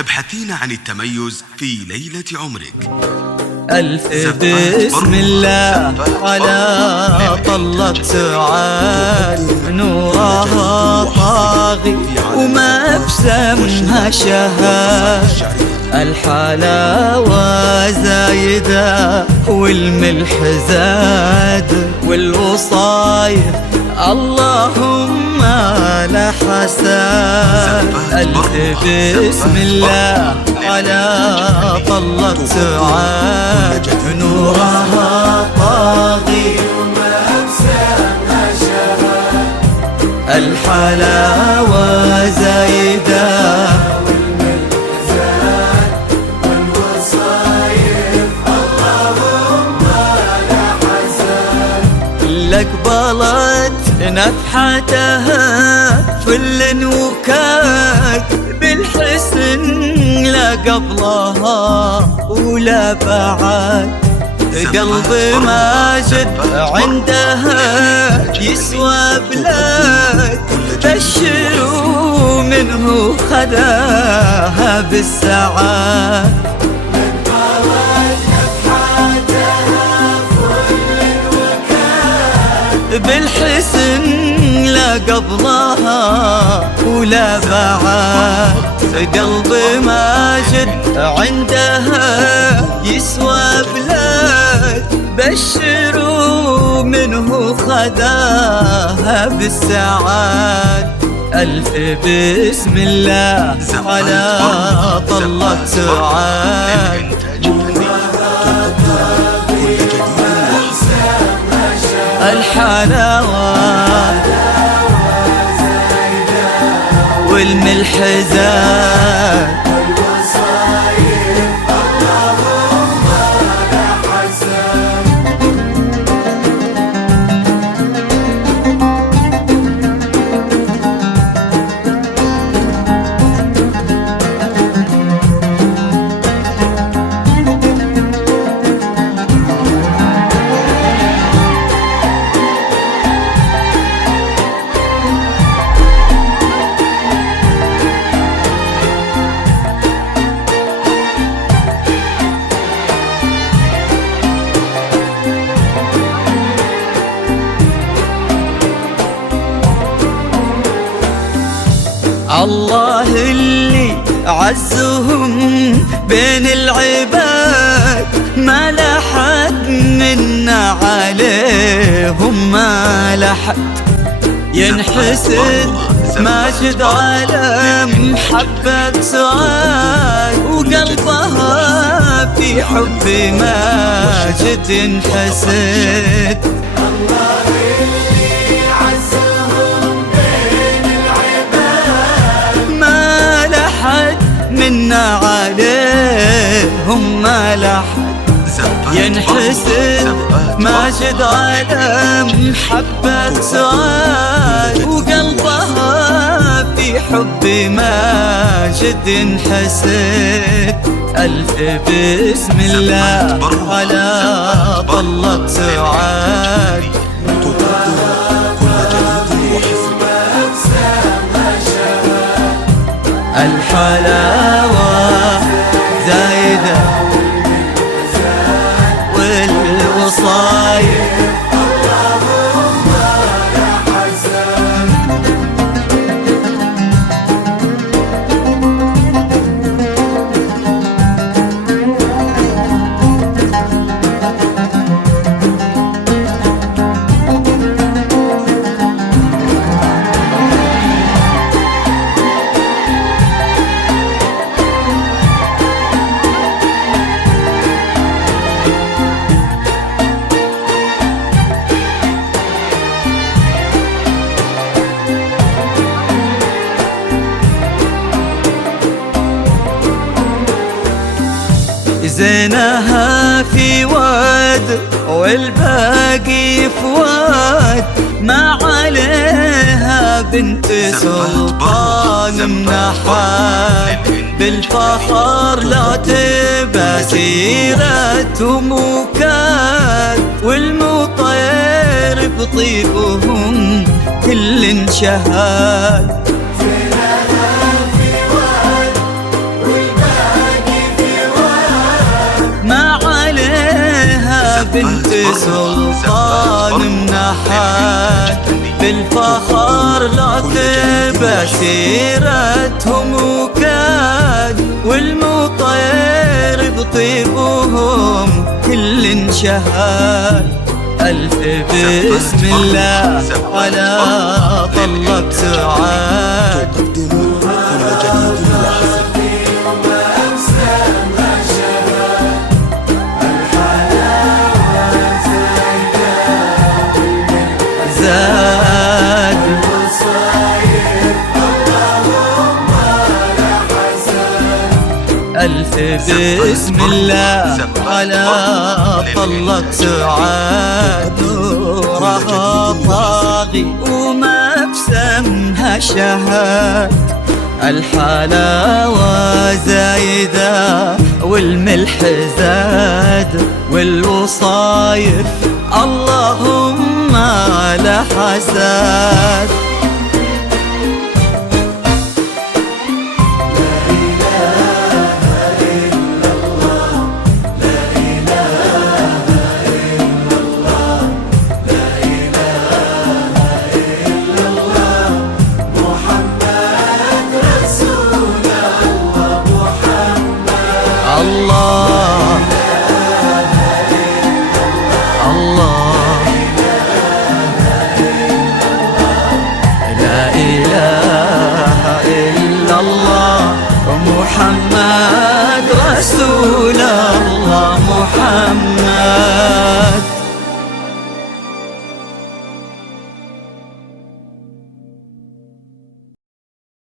تبحثين عن التميز في ليلة عمرك. ألف بسم الله على طلة سعاد، نورها طاغي وما بسمها شهاد. الحلاوة زايدة والملح زاد، والوصايف اللهم لا حساد. ألف بسم الله على طلة سعاد، نورها طاغي وما بسمها شهاد. الحلاوة زايدة والملح زاد، والوصايف اللهم لا حساد. لقبلت نفحتها فل وكاد، بالحسن لا قبلها ولا بعد. قلبي ماجد عندها يسوى بلاد، بشروا منه خذاها بالسعاد. بالحسن لا قبلها ولا بعد. قلبي ماجد عندها يسوى بلاد، بشروا منه خذاها بالسعاد. ألف بسم الله على طلة سعاد، الحلاوة والملح زاد، والوصايف اللهم لا حساد. الله اللي عزهم بين العباد، ما لحد منا عليهم ما لحد. ينحسد ماجد على محبة سعاد، وقلبها في حب ماجد ينحسد. الله اللي عزهم بين العباد، ما لحد منا عليهم ما لحد. ينحسد ماجد على محبة سعاد، وقلبها في حب ماجد ينحسد. ألف بسم الله على طلة سعاد، الحلاوة زايدة والوصايف اللهم لا حساد. زينها في واد والباقي في واد، ما عليها بنت سلطان منحات. بالفخر لا تبى سيرتهم وكاد، والمطير بطيبهم كل شهاد. زينها في واد بنت سلطان منحات بالفخر لا تبى سيرتهم وكاد والمطير بطيبهم كل انشهاد ألف بسم الله على طلق سعاد زاد ألف بسم الله على طلق سعاد نورها طاغي وما بسمها شهاد الحلاوة زايدة والملح زاد والوصايف اللهم لا حساد